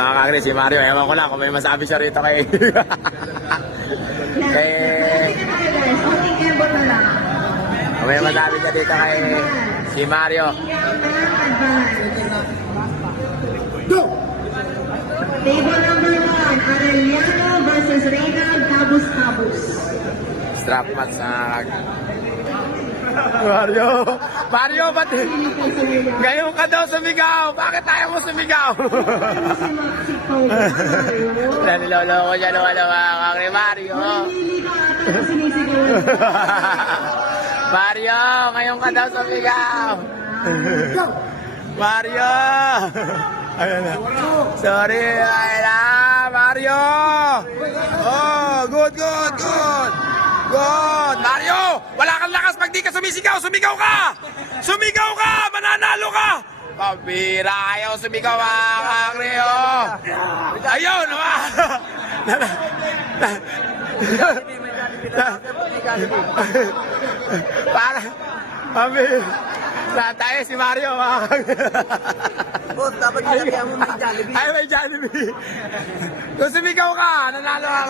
Kakagri, si Mario, ewan ko lang kung may masabi siya rito kay... Kung may masabi siya dito kay si Mario. Go! Table number 1, Arellano versus Reynald Cabus. Strap match na... Mario, ba't ngayon ka daw sumigaw? Bakit tayo mo sumigaw? Nalilolo ko siya naman kay Mario. Mario, ngayon ka daw sumigaw. Mario! Ayan na. Sorry, ayan na. Mario! Oh, good. Good! Mario! Wala kang lakas pag di ka sumisigaw! Sumigaw ka! Sumigaw ka! Mananalo ka! Pabira! Ayaw sumigaw mga kakreo! Ayun! Para! Pabira! Saan tayo si Mario mga kakreo? Boss, dapat nilagyan mo may Jollibee. Ay, may Jollibee! Kung sumigaw ka, nanalo ka!